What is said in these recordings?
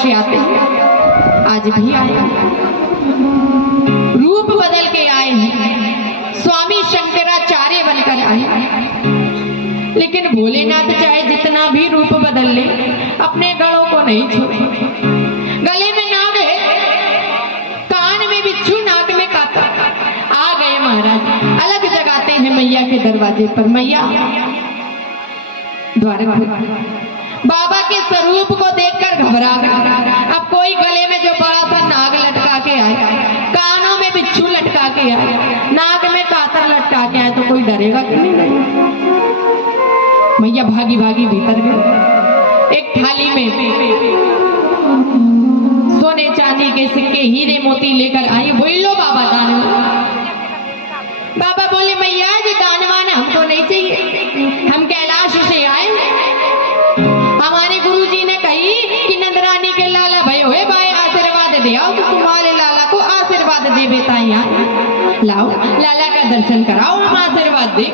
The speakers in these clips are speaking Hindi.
अवश्य आते हैं, आज भी आए, रूप बदल के आए हैं, स्वामी शंकराचार्य बनकर आए। लेकिन भोलेनाथ चाहे जितना भी रूप बदल ले, अपने गलों को नहीं छोड़े। गले में नाग है, कान में बिच्छू, नाक में काता। आ गए महाराज, अलग जगाते हैं मैया के दरवाजे पर। मैया द्वार बाबा के स्वरूप को देखकर घबरा गए। अब कोई गले में जो बड़ा सा नाग लटका के आए, कानों में बिच्छू लटका के आए, नाक में कातर लटका के आए, तो कोई डरेगा कि नहीं? मैया भागी भागी भीतर गए। एक थाली में सोने चांदी के सिक्के, हीरे मोती लेकर आई। बोल लो बाबा दानवान। बाबा बोले मैया जी दानवान हमको नहीं चाहिए, हम कैलाश से आए। हमारे गुरुजी ने कही कि नंदरानी के लाला भयो है, भाई आशीर्वाद दे आओ, तो तुम्हारे लाला को आशीर्वाद दे बेटा। यहाँ लाओ, लाला का दर्शन कराओ, हम आशीर्वाद दे।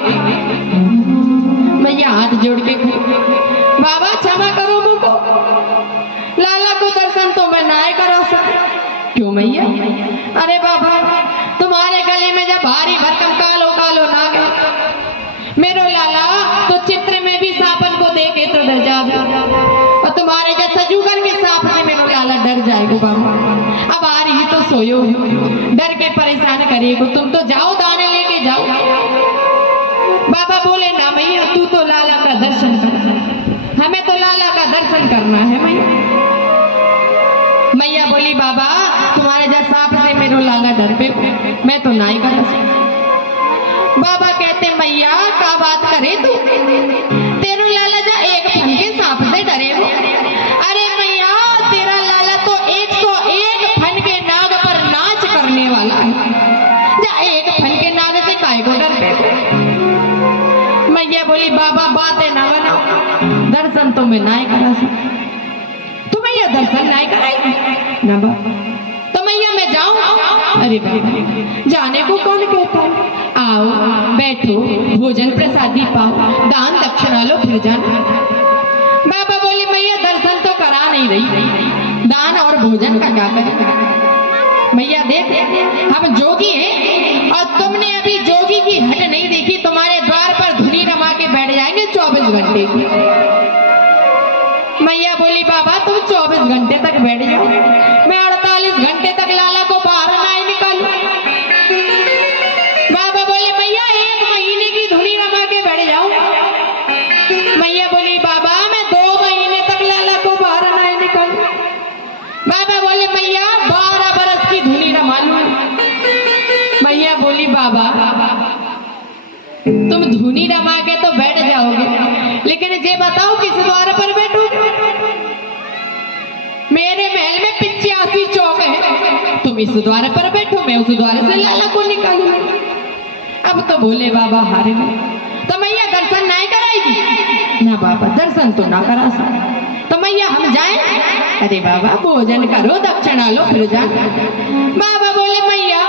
मैया हाथ जोड़ के बाबा क्षमा करो मुझको, लाला को दर्शन तो मैं ना करा सकता। क्यों मैया? अरे बाबा तुम्हारे गले में जब भारी भरकम कालो कालो नाग है, मेरो लाला तो चित्र में भी सांपन को देखे तो डर जाए, और तुम्हारे जैसा जुगर के सांप से मेरो लाला डर जाएगा। बाबा अब आ रही तो सोयो, डर के परेशान करेगो, तुम तो जाओ दाने लेके जाओ। बाबा बोले ना मैया तू तो लाला का दर्शन कर, हमें तो लाला का दर्शन करना है। मैया बोली बाबा तुम्हारे जैसा सांप से मेरो लाला डर पे, मैं तो ना ही कर सकता। बाबा कहते मैया क्या बात करे तू, तेरा लाला जा एक फन के सांप से डरे हो। अरे मैया तेरा लाला तो 101 फन के नाग पर नाच करने वाला है, जा एक फन के नाग से काय को डरते हो? मैया बोली बाबा बातें ना बनाओ, दर्शन तो मैं ना करा सकता। तो मैया दर्शन ना कराई ना बा, तो मैया मैं जाऊं? अरे बाबा जाने को कौन कहता है, आओ बैठो, भोजन प्रसादी पाओ, दान दक्षिणा लो, फिर जाना। बाबा बोले मैया दर्शन तो करा नहीं रही, दान और भोजन का क्या करें? मैया देख हम जोगी हैं, और तुमने अभी जोगी की हट नहीं देखी, तुम्हारे द्वार पर धुनी रमा के बैठ जाएंगे 24 घंटे की। मैया बोली बाबा तुम 24 घंटे तक बैठ जाओ, मैं 48 घंटे तक लाला को बाहर ना ही निकालू। बाबा बोले मैया 1 महीने की धुनी रमा के बैठ जाऊं। मैया बोली बाबा मैं 2 महीने तक लाला को बाहर ना ही निकालू। बाबा बोले मैया 12 बरस की धुनी रमा लूं। मैया बोली बाबा तुम धुनी रमा के तो बैठ जाओगे, लेकिन ये बताओ किस द्वार पर बैठोगे? मेरे महल में 85 चौक है, तुम इस द्वार पर बैठो, मैं उस द्वार से लाला को निकालू। अब तो बोले बाबा हारे में, तो मैया दर्शन नहीं कराएगी ना? बाबा दर्शन तो ना करा सकता, तो मैया हम जाएं? अरे बाबा भोजन करो, दक्षिणा लो, फिर जा। बाबा बोले मैया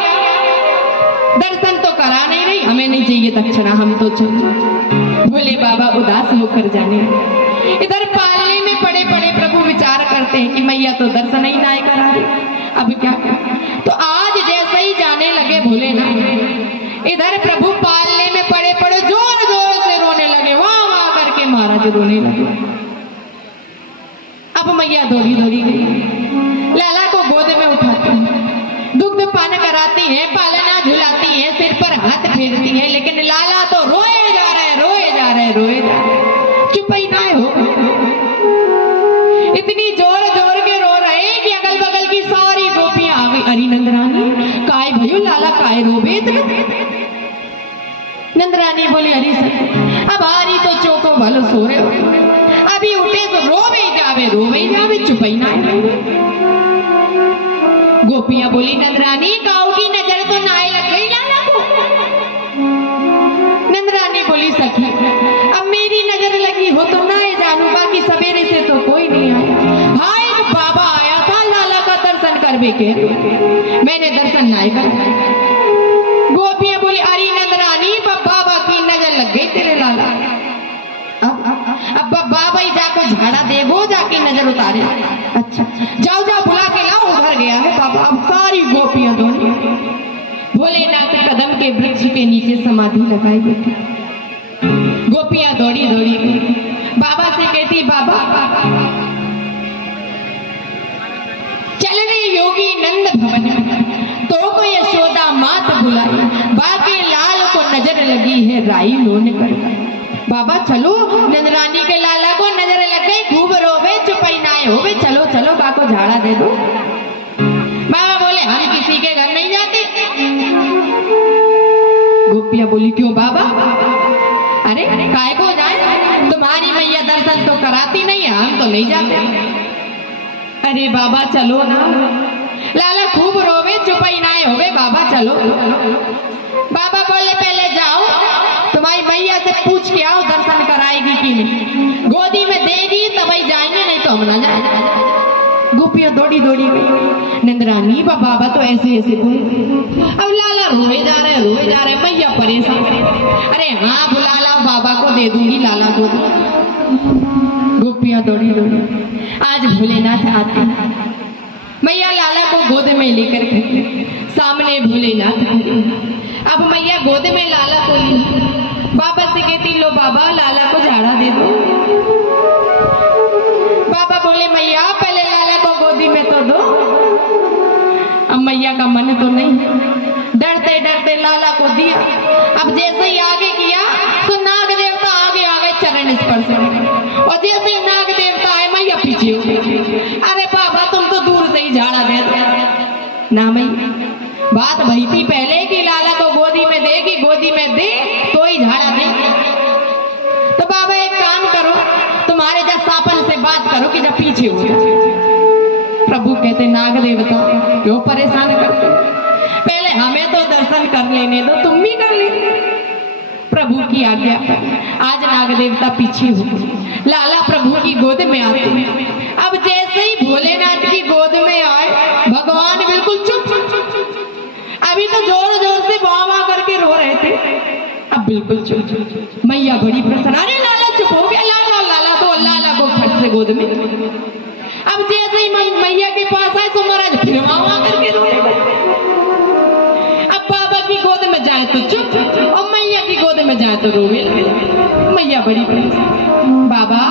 दर्शन तो करा नहीं रही, हमें नहीं चाहिए दक्षिणा, हम तो चलो। बोले बाबा उदास होकर जाने। इधर पालने में पड़े पड़े प्रभु विचार करते हैं कि मैया तो दर्शन ही ना करा रही, अब क्या करें? तो आज जैसे ही जाने लगे भोलेनाथ, इधर प्रभु पालने में पड़े पड़े जोर जोर से रोने लगे, वाह वाह करके महाराज रोने लगे। अब मैया दौड़ी दौड़ी गई, लाला को गोद में उठाती है, दुग्ध पान कराती है, पालना झुलाती है, सिर पर हाथ फेरती है, लेकिन लाला तो रोए जा रहे, रोए जा रहे, रोए जा रहे, चुप ही ना हो। इतनी जोर जोर के रो रहे कि अगल बगल की सारी गोपियां आ गई। अरे नंदरानी काय भयो, लाला काय रोबे? नंदरानी बोली अरे सर अब आ रही तो चौको भलो सो रहे हो, अभी उठे तो रोवे जावे, चुप ही ना हो। गोपियां बोली नंदरानी काऊ की नजर तो नाए लग गई लाला को। नंदरानी बोली सखी अब मेरी नजर लगी हो तो नाए जानू, बाकी सवेरे से तो कोई नहीं आया। हाय बाबा आया था लाला का दर्शन करवे के, मैंने दर्शन नाए कर। गोपियां बोली अरे नंदरानी बाबा की नजर लग गई तेरे लाला, अब बाबा ही जाको झाड़ा देवो, जाके नजर उतारे। अच्छा जाओ जाओ बुला के लाओ, उधर गया है बाबा। अब सारी गोपियां दौड़ी, भोलेनाथ कदम के वृक्ष के नीचे समाधि लगाई बैठी। गोपियां दौड़ी दौड़ी गई, बाबा से कहती बाबा चल रे योगी नंद भवन, तो को यशोदा मात बुलाई, बाके लाल को नजर लगी है राई लोने कर। बाबा चलो, नंदरानी के लाला को नजर लग गई, खूब रोवे चुपाई नाए होवे, चलो चलो बाको झाड़ा दे दो। बाबा बोले हम किसी के घर नहीं जाते। गोपियां बोली क्यों बाबा? अरे काय को जाए, तुम्हारी मैया दर्शन तो कराती नहीं है, हम तो नहीं जाते। अरे बाबा चलो ना, लाला खूब रोवे चुपाई नाए होवे, बाबा चलो। बाबा बोले पहले जाओ, तुम्हारी मैया से पूछ के आओ दर्शन कराएगी कि नहीं, गोदी में देगी तभी जाएंगे, नहीं तो हम ना जाएंगे। गोपियां दौड़ी दौड़ी गई, नंदरानी बाबा तो ऐसे ऐसे बोले। अब लाला रोए जा रहे, मैया परेशान। अरे हाँ बुला लाओ, बाबा को दे दूंगी, लाला को दे। गोपियां दौड़ी दौड़ी, आज भोलेनाथ आते, मैया लाला को गोद में लेकर के सामने भोलेनाथ। अब मैया गोद में लाला को ली, बाबा से कहती लो बाबा लाला को झाड़ा दे दो। बाबा बोले मैया पहले लाला को गोदी में तो दो। अब मैया का मन तो नहीं, डरते डरते लाला को दिया। अब जैसे ही आगे किया तो नाग देवता आगे आ गए चरण स्पर्श, और जैसे ही नाग देवता आए मैया पीछे हो गई। अरे बाबा तुम तो दूर से ही झाड़ा दे दो ना। मैया बात भई थी पहले कि लाला को गोदी में देगी, गोदी में दे तो ही झाड़ा दे। तो बाबा एक काम करो, तुम्हारे जब सापन से बात करो कि जब पीछे हो जाए। प्रभु कहते नाग देवता क्यों परेशान करते, पहले हमें तो दर्शन कर लेने दो, तुम भी कर ले। प्रभु की आज्ञा आज नाग देवता पीछे हो, लाला प्रभु की गोद में आते। अब जैसे ही भोलेनाथ की गोद में आए भगवान बिल्कुल चुप। अभी तो जोर जोर से वाह वाह करके रो रहे थे, अब बिल्कुल चुप। मैया बड़ी प्रसन्न, अरे लाला चुप हो गया, लाला तो लाला को फट से गोद में। अब जैसे ही मैया के पास आए तो महाराज फिर वाह वाह करके रो रहे। अब बाबा की गोद में जाए तो चुप, और मैया की गोद में जाए तो रोवे। मैया बड़ी प्रसन्न, बाबा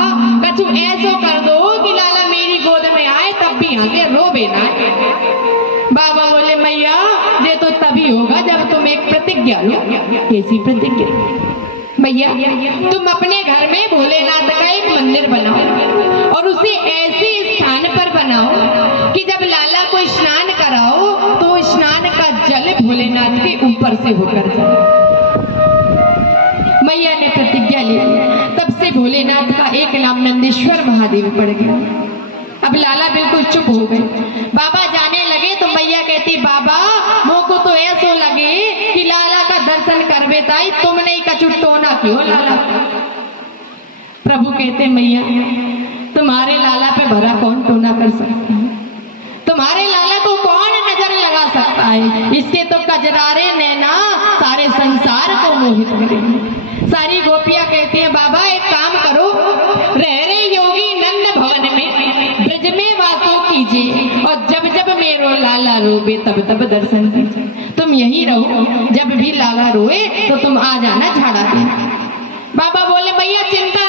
कछु ऐसा कर दो कि लाला मेरी गोद में आए तब भी यहाँ से रोवे ना। बाबा बोले मैया ये तो तभी होगा जब तुम एक प्रतिज्ञा लो। कैसी प्रतिज्ञा? मैया तुम अपने घर में भोलेनाथ का एक मंदिर बनाओ, और उसे ऐसे स्थान पर बनाओ कि जब लाला को स्नान कराओ तो स्नान का जल भोलेनाथ के ऊपर से होकर जाए। मैया ने प्रतिज्ञा ली, तब से भोलेनाथ का एक नाम नंदेश्वर महादेव पड़ गया। अब लाला बिल्कुल चुप हो गए। बाबा जाने लगे तो मैया कहती बाबा मोको तो ऐसा लगे कि लाला का दर्शन करवे ताई तुमने ही कछु टोना क्यों लाला। प्रभु कहते मैया तुम्हारे लाला पे भरा कौन टोना कर सकता है, तुम्हारे लाला को कौन नजर लगा सकता है। इसके तो कजरारे नैना सारे संसार को मोहित करेंगे। सारी गोपियां कहती है बाबा एक काम करो, रह रहे योगी नंद भवन में ब्रज में वासो कीजिए, और जब जब मेरो लाला रोवे तब तब दर्शन कीजिए। तुम यही रहो, जब भी लाला रोए तो तुम आ जाना झाड़ा देना। बाबा बोले भैया चिंता